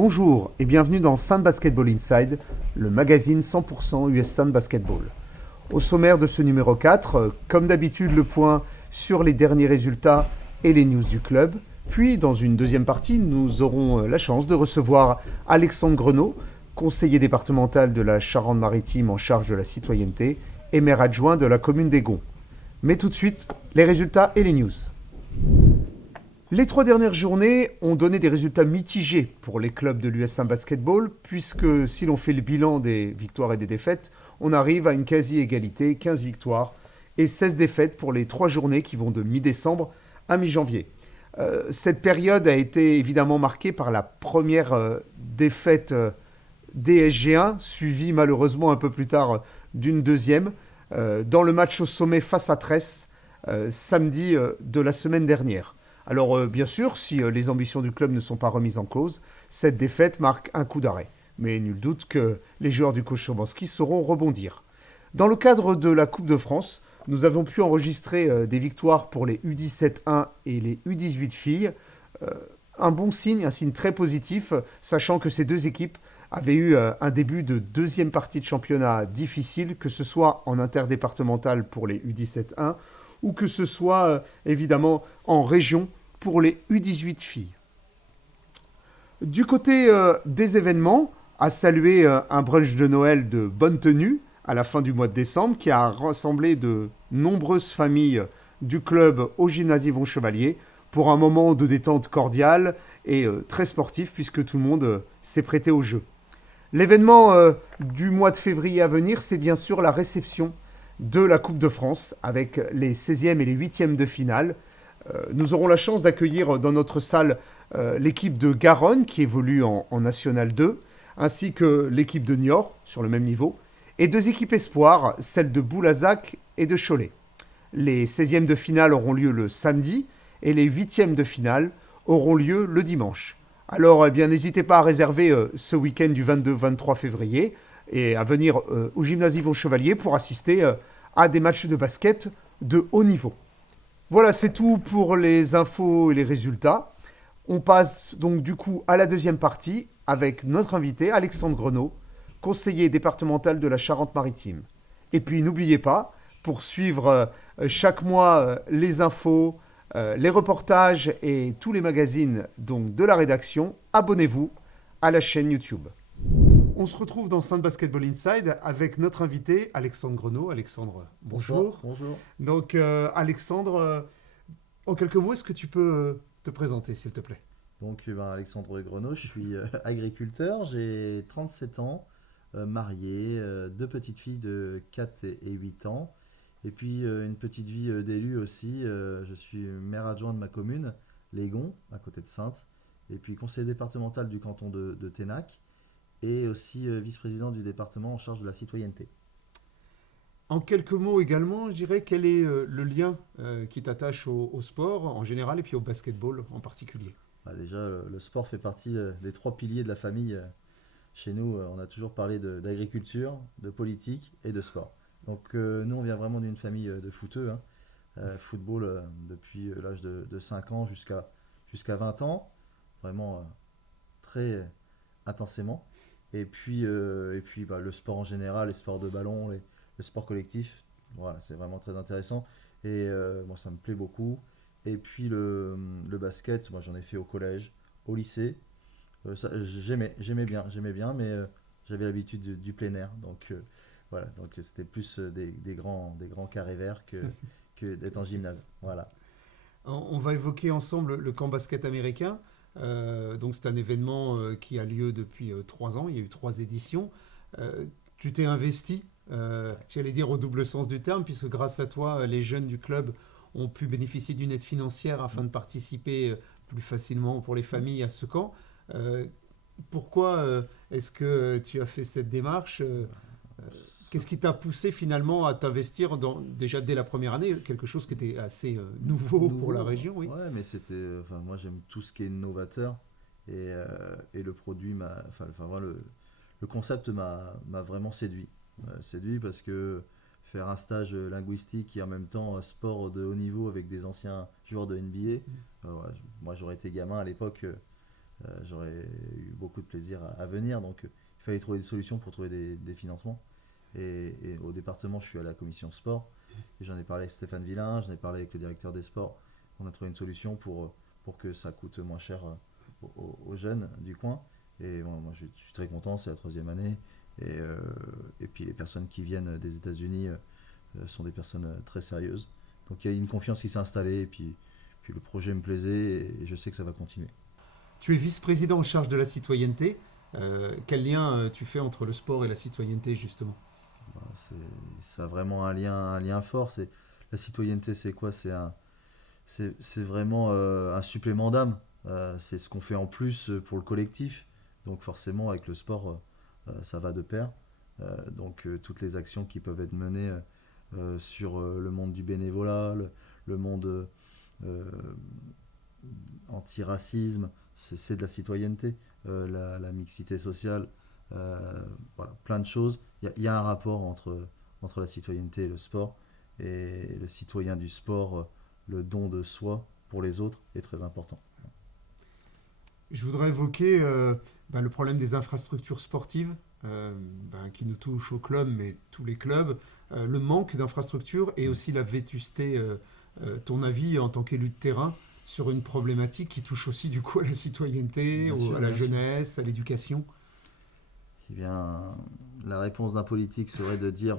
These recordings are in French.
Bonjour et bienvenue dans Sand Basketball Inside, le magazine 100% US Sand Basketball. Au sommaire de ce numéro 4, comme d'habitude, le point sur les derniers résultats et les news du club. Puis, dans une deuxième partie, nous aurons la chance de recevoir Alexandre Grenot, conseiller départemental de la Charente-Maritime en charge de la citoyenneté et maire adjoint de la commune des Gonds. Mais tout de suite, les résultats et les news. Les 3 dernières journées ont donné des résultats mitigés pour les clubs de l'US Basketball, puisque si l'on fait le bilan des victoires et des défaites, on arrive à une quasi-égalité, 15 victoires et 16 défaites pour les 3 journées qui vont de mi-décembre à mi-janvier. Cette période a été évidemment marquée par la première défaite DSG1, suivie malheureusement un peu plus tard d'une deuxième, dans le match au sommet face à Tresse, samedi de la semaine dernière. Alors bien sûr, si les ambitions du club ne sont pas remises en cause, cette défaite marque un coup d'arrêt. Mais nul doute que les joueurs du coach Chobanski sauront rebondir. Dans le cadre de la Coupe de France, nous avons pu enregistrer des victoires pour les U17-1 et les U18 filles. Un bon signe, un signe très positif, sachant que ces deux équipes avaient eu un début de deuxième partie de championnat difficile, que ce soit en interdépartemental pour les U17-1 ou que ce soit évidemment en région pour les U18 filles. Du côté des événements, à saluer un brunch de Noël de bonne tenue à la fin du mois de décembre qui a rassemblé de nombreuses familles du club au gymnase Yvon Chevalier pour un moment de détente cordiale et très sportif puisque tout le monde s'est prêté au jeu. L'événement du mois de février à venir, c'est bien sûr la réception de la Coupe de France avec les 16e et les 8e de finale. Nous aurons la chance d'accueillir dans notre salle l'équipe de Garonne qui évolue en National 2, ainsi que l'équipe de Niort sur le même niveau, et 2 équipes espoirs, celles de Boulazac et de Cholet. Les 16e de finale auront lieu le samedi et les 8e de finale auront lieu le dimanche. Alors eh bien, n'hésitez pas à réserver ce week-end du 22-23 février et à venir au gymnase Yvon Chevalier pour assister à des matchs de basket de haut niveau. Voilà, c'est tout pour les infos et les résultats. On passe donc du coup à la deuxième partie avec notre invité Alexandre Grenot, conseiller départemental de la Charente-Maritime. Et puis n'oubliez pas, pour suivre chaque mois les infos, les reportages et tous les magazines donc, de la rédaction, abonnez-vous à la chaîne YouTube. On se retrouve dans Sand Basketball Inside avec notre invité Alexandre Grenot. Alexandre, bonjour. Bonjour. Donc Alexandre, en quelques mots, est-ce que tu peux te présenter s'il te plaît? Donc Alexandre Grenot, je suis agriculteur, j'ai 37 ans, marié, 2 petites filles de 4 et 8 ans, et puis une petite vie d'élu aussi. Je suis maire adjoint de ma commune, Les Gonds, à côté de Saintes, et puis conseiller départemental du canton de Ténac, et aussi vice-président du département en charge de la citoyenneté. En quelques mots également, je dirais quel est le lien qui t'attache au sport en général et puis au basketball en particulier. Déjà, le sport fait partie des 3 piliers de la famille. Chez nous, on a toujours parlé d'agriculture, de politique et de sport. Donc nous, on vient vraiment d'une famille de footeux, hein. Football depuis l'âge de 5 ans jusqu'à 20 ans, vraiment très intensément. Et puis le sport en général, les sports de ballon, les sports collectifs, voilà, c'est vraiment très intéressant. Et moi, ça me plaît beaucoup. Et puis le basket, moi j'en ai fait au collège, au lycée. J'aimais bien, mais j'avais l'habitude du plein air. Donc voilà, donc c'était plus des grands carrés verts que d'être en gymnase. Voilà. On va évoquer ensemble le camp basket américain. Donc c'est un événement qui a lieu depuis 3 ans. Il y a eu 3 éditions. Tu t'es investi, j'allais dire au double sens du terme, puisque grâce à toi, les jeunes du club ont pu bénéficier d'une aide financière afin de participer plus facilement pour les familles à ce camp. Pourquoi est-ce que tu as fait cette démarche Qu'est-ce qui t'a poussé finalement à t'investir déjà dès la première année, quelque chose qui était assez nouveau pour la région, oui. Ouais, mais enfin, moi j'aime tout ce qui est novateur et le produit voilà, le concept m'a vraiment séduit. Séduit parce que faire un stage linguistique et en même temps un sport de haut niveau avec des anciens joueurs de NBA, ouais, moi j'aurais été gamin à l'époque, j'aurais eu beaucoup de plaisir à venir. Donc il fallait trouver des solutions pour trouver des financements. Et au département, je suis à la commission sport. Et j'en ai parlé avec Stéphane Villain, j'en ai parlé avec le directeur des sports. On a trouvé une solution pour que ça coûte moins cher aux jeunes du coin. Et bon, moi, je suis très content, c'est la 3e année. Et puis les personnes qui viennent des États-Unis sont des personnes très sérieuses. Donc il y a une confiance qui s'est installée. Et puis le projet me plaisait et je sais que ça va continuer. Tu es vice-président en charge de la citoyenneté. Quel lien tu fais entre le sport et la citoyenneté, justement? Bah, ça a vraiment un lien fort. La citoyenneté, c'est quoi? C'est vraiment un supplément d'âme. C'est ce qu'on fait en plus pour le collectif. Donc forcément, avec le sport, ça va de pair. Donc toutes les actions qui peuvent être menées sur le monde du bénévolat, le monde anti-racisme, c'est de la citoyenneté. La mixité sociale, voilà, plein de choses. Il y a un rapport entre la citoyenneté et le sport. Et le citoyen du sport, le don de soi pour les autres est très important. Je voudrais évoquer le problème des infrastructures sportives qui nous touche au club, mais tous les clubs, le manque d'infrastructures et aussi la vétusté. Ton avis en tant qu'élu de terrain sur une problématique qui touche aussi du coup à la citoyenneté, à la jeunesse, à l'éducation? Eh bien, la réponse d'un politique serait de dire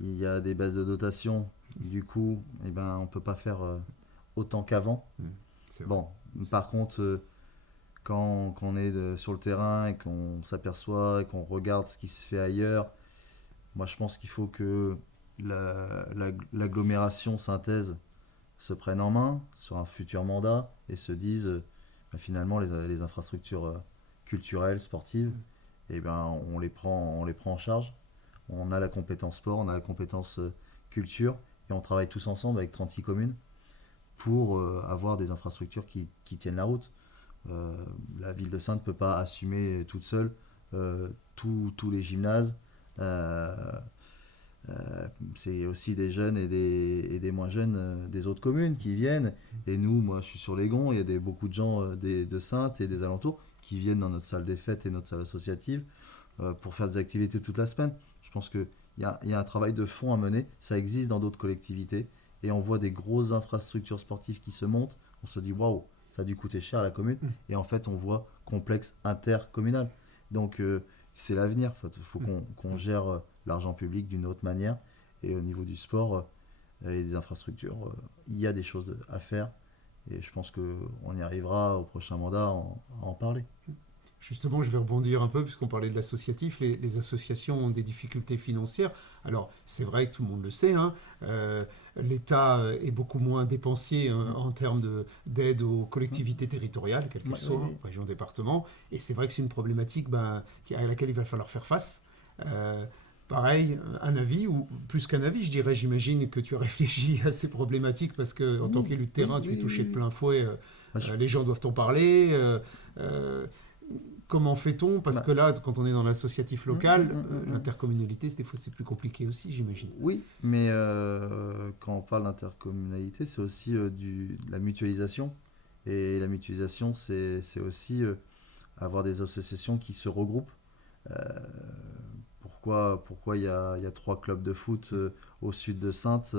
il y a des baisses de dotation, du coup, eh ben, on ne peut pas faire autant qu'avant. Bon, par contre, quand on est sur le terrain et qu'on s'aperçoit et qu'on regarde ce qui se fait ailleurs, moi je pense qu'il faut que l'agglomération synthèse se prenne en main sur un futur mandat et se dise finalement les infrastructures culturelles, sportives, eh ben, on les prend en charge. On a la compétence sport, on a la compétence culture et on travaille tous ensemble avec 36 communes pour avoir des infrastructures qui tiennent la route. La ville de Saintes ne peut pas assumer toute seule tous les gymnases. C'est aussi des jeunes et des moins jeunes des autres communes qui viennent. Et nous, moi je suis sur les Gonds, il y a beaucoup de gens de Saintes et des alentours qui viennent dans notre salle des fêtes et notre salle associative pour faire des activités toute la semaine. Je pense qu'il y a un travail de fond à mener. Ça existe dans d'autres collectivités. Et on voit des grosses infrastructures sportives qui se montent. On se dit waouh, ça a dû coûter cher à la commune. Et en fait, on voit complexe intercommunal. Donc, c'est l'avenir. Il faut qu'on gère l'argent public d'une autre manière. Et au niveau du sport et des infrastructures, il y a des choses à faire. Et je pense qu'on y arrivera au prochain mandat à en parler. Justement, je vais rebondir un peu, puisqu'on parlait de l'associatif. Les associations ont des difficultés financières. Alors, c'est vrai que tout le monde le sait, hein, l'État est beaucoup moins dépensier en termes d'aide aux collectivités territoriales, quelles qu'elles soient, région, département. Et c'est vrai que c'est une problématique à laquelle il va falloir faire face. Pareil, un avis, ou plus qu'un avis, je dirais, j'imagine que tu as réfléchi à ces problématiques, parce qu'en tant qu'élu de terrain, tu es touché de plein fouet. Les gens doivent t'en parler. Comment fait-on? Parce que là, quand on est dans l'associatif local, l'intercommunalité, des fois, c'est plus compliqué aussi, j'imagine. Oui, mais quand on parle d'intercommunalité, c'est aussi de la mutualisation. Et la mutualisation, c'est aussi avoir des associations qui se regroupent. Pourquoi il y a 3 clubs de foot au sud de Saintes,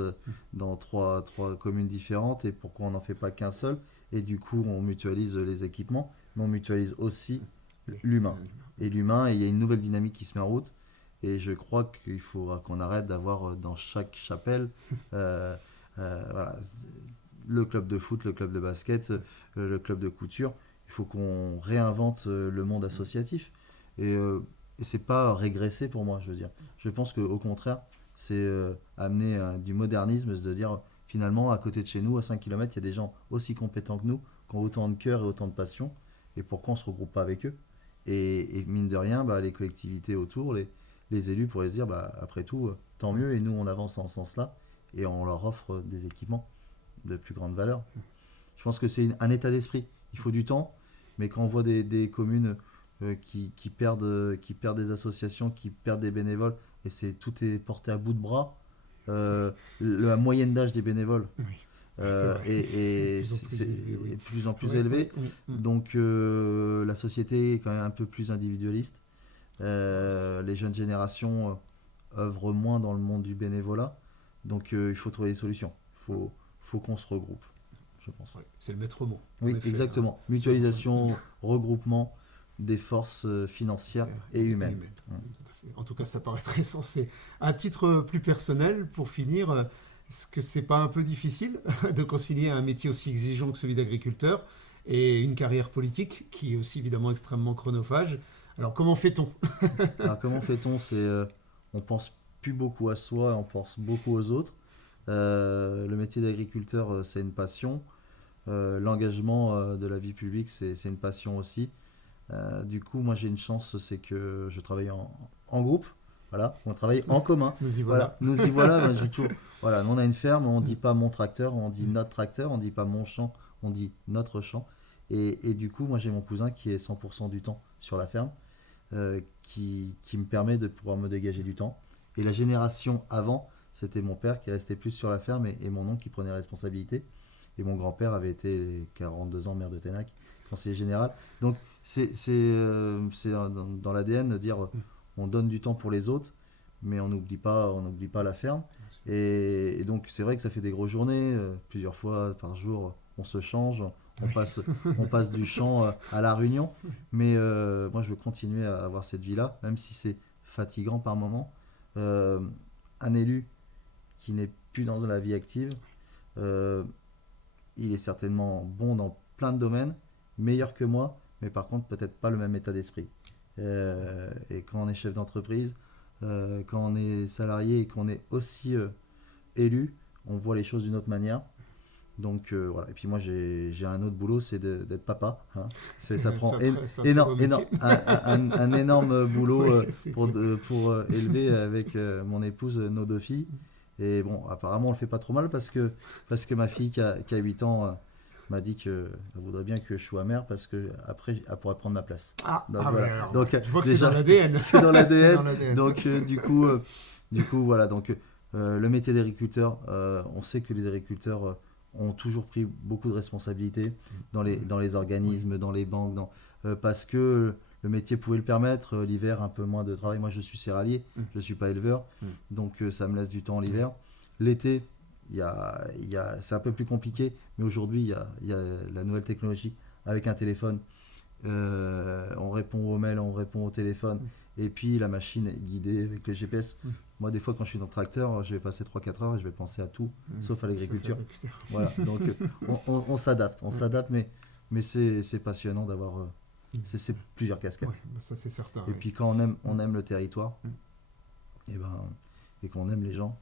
dans trois communes différentes, et pourquoi on n'en fait pas qu'un seul? Et du coup, on mutualise les équipements, mais on mutualise aussi l'humain. Et l'humain, et il y a une nouvelle dynamique qui se met en route. Et je crois qu'il faudra qu'on arrête d'avoir dans chaque chapelle voilà, le club de foot, le club de basket, le club de couture. Il faut qu'on réinvente le monde associatif. Et c'est pas régresser pour moi, je veux dire. Je pense qu'au contraire, c'est amener du modernisme, se dire finalement, à côté de chez nous, à 5 km, il y a des gens aussi compétents que nous, qui ont autant de cœur et autant de passion. Et pourquoi on ne se regroupe pas avec eux? Et mine de rien, les collectivités autour, les élus pourraient se dire, après tout, tant mieux, et nous on avance en ce sens-là, et on leur offre des équipements de plus grande valeur. Je pense que c'est un état d'esprit. Il faut du temps, mais quand on voit des communes qui perdent des associations, qui perdent des bénévoles, et tout est porté à bout de bras, la moyenne d'âge des bénévoles, et De plus en plus c'est élevé, oui. de plus en plus Ouais, élevé. oui, oui. Donc la société est quand même un peu plus individualiste. Les jeunes générations œuvrent moins dans le monde du bénévolat. Donc il faut trouver des solutions. Faut qu'on se regroupe, je pense. Ouais, c'est le maître mot. En Oui, effet, exactement. hein. Mutualisation, regroupement des forces financières et humaines. Tout à fait. En tout cas, ça paraît très sensé. À titre plus personnel, pour finir, est-ce que c'est pas un peu difficile de concilier un métier aussi exigeant que celui d'agriculteur et une carrière politique qui est aussi évidemment extrêmement chronophage? Alors comment fait-on? Alors comment fait-on? On pense plus beaucoup à soi, on pense beaucoup aux autres. Le métier d'agriculteur, c'est une passion. L'engagement de la vie publique, c'est une passion aussi. Du coup, moi j'ai une chance, c'est que je travaille en groupe. Voilà, on travaille en commun. Nous y voilà. Nous y voilà. Moi, voilà, nous on a une ferme, on dit pas mon tracteur, on dit notre tracteur, on dit pas mon champ, on dit notre champ. Et du coup, moi j'ai mon cousin qui est 100% du temps sur la ferme, qui me permet de pouvoir me dégager du temps. Et la génération avant, c'était mon père qui restait plus sur la ferme et mon oncle qui prenait responsabilité. Et mon grand-père avait été 42 ans maire de Ténac, conseiller général. Donc c'est dans l'ADN de dire on donne du temps pour les autres, mais on n'oublie pas la ferme. Et donc c'est vrai que ça fait des grosses journées, plusieurs fois par jour, on se change, on passe du champ à la réunion. Mais moi je veux continuer à avoir cette vie-là, même si c'est fatigant par moment. Un élu qui n'est plus dans la vie active, il est certainement bon dans plein de domaines, meilleur que moi, mais par contre peut-être pas le même état d'esprit. Et quand on est chef d'entreprise, quand on est salarié et qu'on est aussi élu, on voit les choses d'une autre manière. Donc voilà. Et puis moi j'ai un autre boulot, c'est d'être papa. Hein. Ça prend un énorme boulot pour élever avec mon épouse nos deux filles. Et bon, apparemment on le fait pas trop mal parce que ma fille qui a 8 ans m'a dit qu'elle voudrait bien que je sois mère parce que après elle pourrait prendre ma place. Donc, voilà. Alors, Donc je vois que déjà, c'est dans l'ADN. c'est dans l'ADN. C'est dans l'ADN. Donc du coup voilà. Donc le métier d'agriculteur, on sait que les agriculteurs ont toujours pris beaucoup de responsabilités dans les organismes, dans les banques, parce que le métier pouvait le permettre. L'hiver, un peu moins de travail. Moi, je suis céréalier, je ne suis pas éleveur, donc ça me laisse du temps l'hiver. L'été, c'est un peu plus compliqué, mais aujourd'hui, il y a la nouvelle technologie avec un téléphone. On répond aux mails, on répond au téléphone, et puis la machine est guidée avec le GPS. Moi, des fois, quand je suis dans le tracteur, je vais passer 3-4 heures et je vais penser à tout, sauf à l'agriculture. Voilà, donc on s'adapte, mais c'est passionnant d'avoir c'est plusieurs casquettes. Ouais, ça c'est certain. Et puis quand on aime le territoire, et qu'on aime les gens,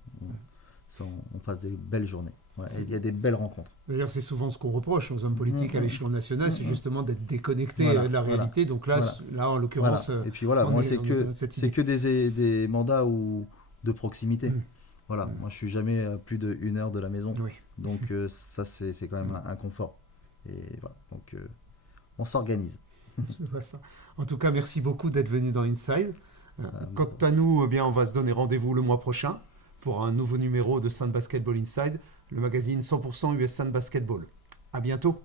on passe des belles journées. Ouais, il y a des belles rencontres. D'ailleurs, c'est souvent ce qu'on reproche aux hommes politiques à l'échelon national, c'est justement d'être déconnectés de la réalité. Donc là, en l'occurrence, et puis voilà, moi c'est que des mandats de proximité. Voilà, moi je suis jamais à plus d'1 heure de la maison. Oui. Donc ça c'est quand même un confort. Et voilà, donc on s'organise. Je vois ça. En tout cas, merci beaucoup d'être venu dans Inside. Quant à nous, eh bien, on va se donner rendez-vous le mois prochain pour un nouveau numéro de Sand Basketball Inside, le magazine 100% US Sand Basketball. À bientôt.